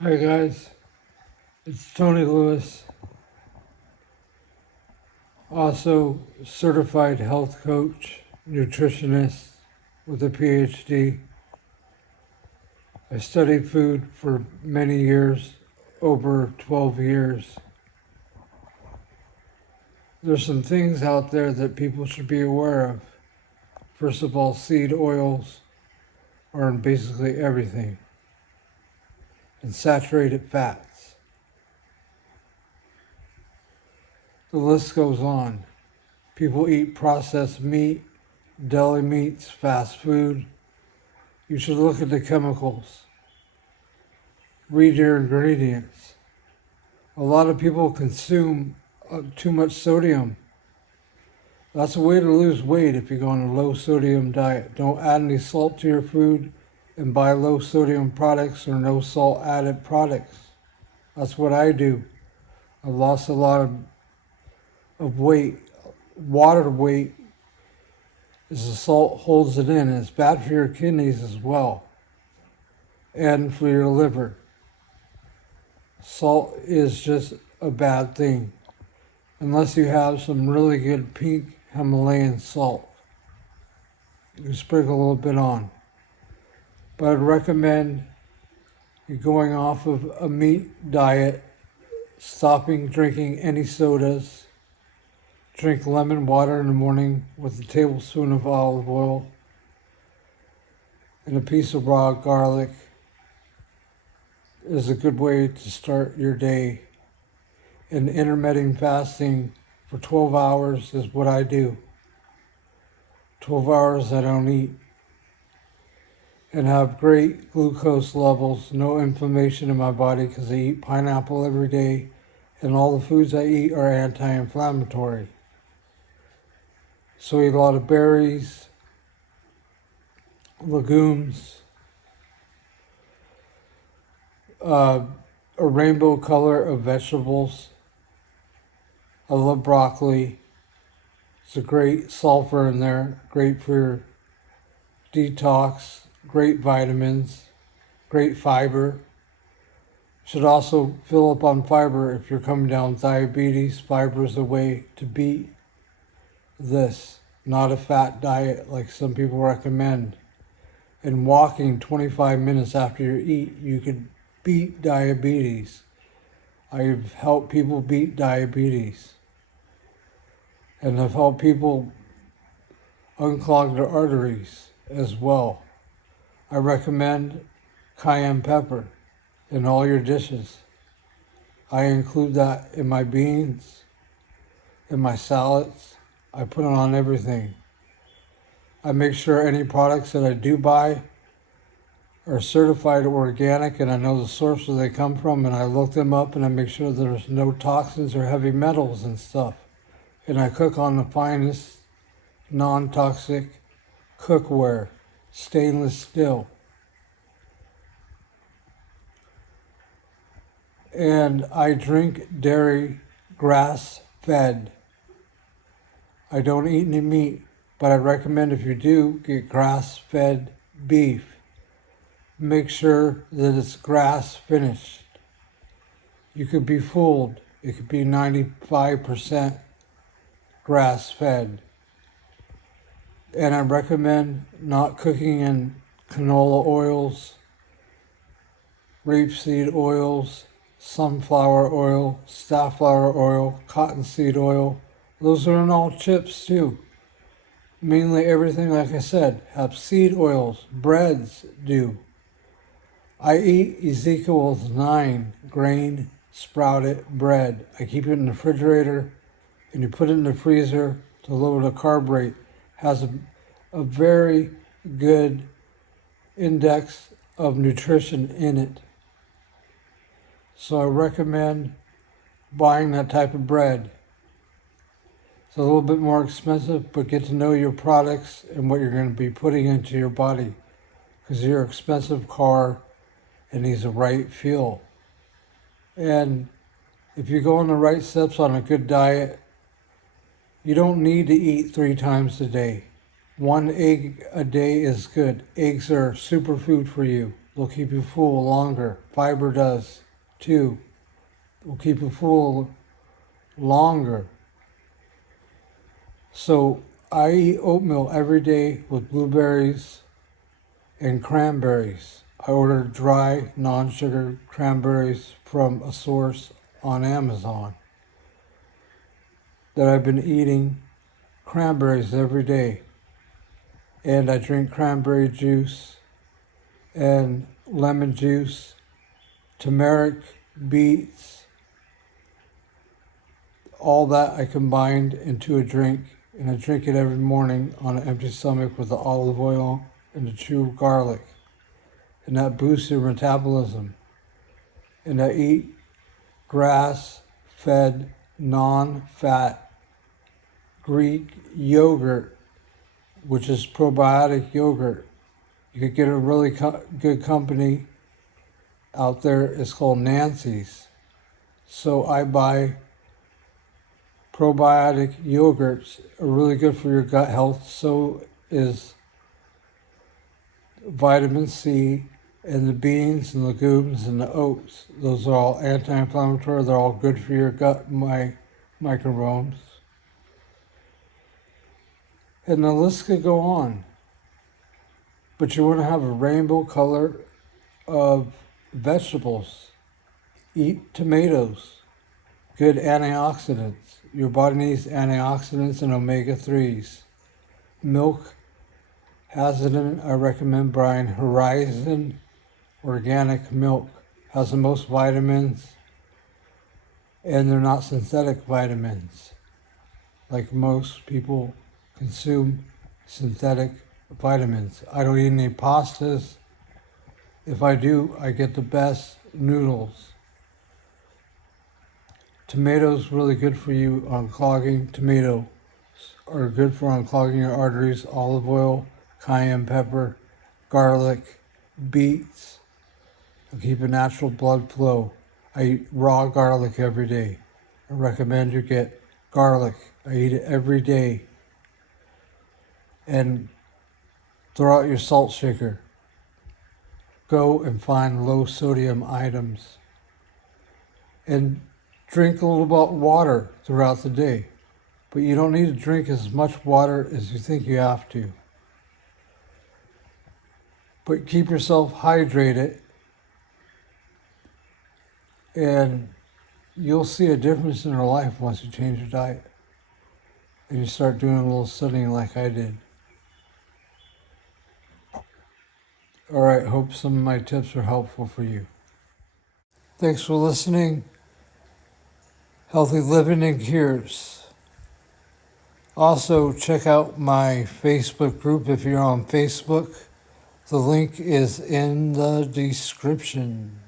Hi guys, it's Tony Lewis, also certified health coach, nutritionist with a PhD. I studied food for many years, over 12 years. There's some things out there that people should be aware of. First of all, seed oils are in basically everything, and saturated fats. The list goes on. People eat processed meat, deli meats, fast food. You should look at the chemicals. Read your ingredients. A lot of people consume too much sodium. That's a way to lose weight if you go on a low sodium diet. Don't add any salt to your food and buy low sodium products or no salt added products. That's what I do. I've lost a lot of weight. Water weight is the salt holds it in. And it's bad for your kidneys as well and for your liver. Salt is just a bad thing unless you have some really good pink Himalayan salt. You sprinkle a little bit on. But I'd recommend you going off of a meat diet, stopping drinking any sodas, drink lemon water in the morning with a tablespoon of olive oil and a piece of raw garlic is a good way to start your day. And intermittent fasting for 12 hours is what I do. 12 hours I don't eat. And have great glucose levels, no inflammation in my body because I eat pineapple every day and all the foods I eat are anti-inflammatory. So I eat a lot of berries, legumes, a rainbow color of vegetables. I love broccoli. It's a great sulfur in there, great for detox, great vitamins, great fiber. Should also fill up on fiber if you're coming down with diabetes. Fiber is a way to beat this, not a fat diet like some people recommend. And walking 25 minutes after you eat, you could beat diabetes. I've helped people beat diabetes. And I've helped people unclog their arteries as well. I recommend cayenne pepper in all your dishes. I include that in my beans, in my salads. I put it on everything. I make sure any products that I do buy are certified organic and I know the source where they come from, and I look them up and I make sure there's no toxins or heavy metals and stuff. And I cook on the finest non-toxic cookware, stainless steel. And I drink dairy grass-fed. I don't eat any meat, but I recommend if you do, get grass-fed beef. Make sure that it's grass finished. You could be fooled. It could be 95% grass-fed. And I recommend not cooking in canola oils, rapeseed oils, sunflower oil, safflower oil, cottonseed oil. Those are in all chips too. Mainly everything, like I said, have seed oils. Breads do. I eat Ezekiel's 9 grain sprouted bread. I keep it in the refrigerator and you put it in the freezer to lower the carb rate. Has a very good index of nutrition in it. So I recommend buying that type of bread. It's a little bit more expensive, but get to know your products and what you're going to be putting into your body, because your expensive car, it needs the right fuel. And if you go on the right steps on a good diet, you don't need to eat 3 times a day. 1 egg a day is good. Eggs are superfood for you. They'll keep you full longer. Fiber does too. Will keep you full longer. So I eat oatmeal every day with blueberries and cranberries. I order dry, non-sugar cranberries from a source on Amazon that I've been eating cranberries every day. And I drink cranberry juice and lemon juice, turmeric, beets, all that I combined into a drink, and I drink it every morning on an empty stomach with the olive oil and the true garlic. And that boosts your metabolism. And I eat grass-fed, non-fat Greek yogurt, which is probiotic yogurt. You could get a really good company out there. It's called Nancy's. So I buy probiotic yogurts, are really good for your gut health. So is vitamin C and the beans and legumes and the oats. Those are all anti-inflammatory. They're all good for your gut microbiomes. And the list could go on. But you want to have a rainbow color of vegetables. Eat tomatoes. Good antioxidants. Your body needs antioxidants and omega-3s. Milk has it in. I recommend buying Horizon organic milk. Has the most vitamins, and they're not synthetic vitamins like most people consume synthetic vitamins. I don't eat any pastas. If I do, I get the best noodles. Tomatoes really good for you on clogging. Tomatoes are good for unclogging your arteries. Olive oil, cayenne pepper, garlic, beets. It'll keep a natural blood flow. I eat raw garlic every day. I recommend you get garlic. I eat it every day. And throw out your salt shaker. Go and find low sodium items. And drink a little bit of water throughout the day. But you don't need to drink as much water as you think you have to. But keep yourself hydrated, and you'll see a difference in your life once you change your diet and you start doing a little studying like I did. All right, hope some of my tips are helpful for you. Thanks for listening. Healthy Living and Cures. Also, check out my Facebook group if you're on Facebook. The link is in the description.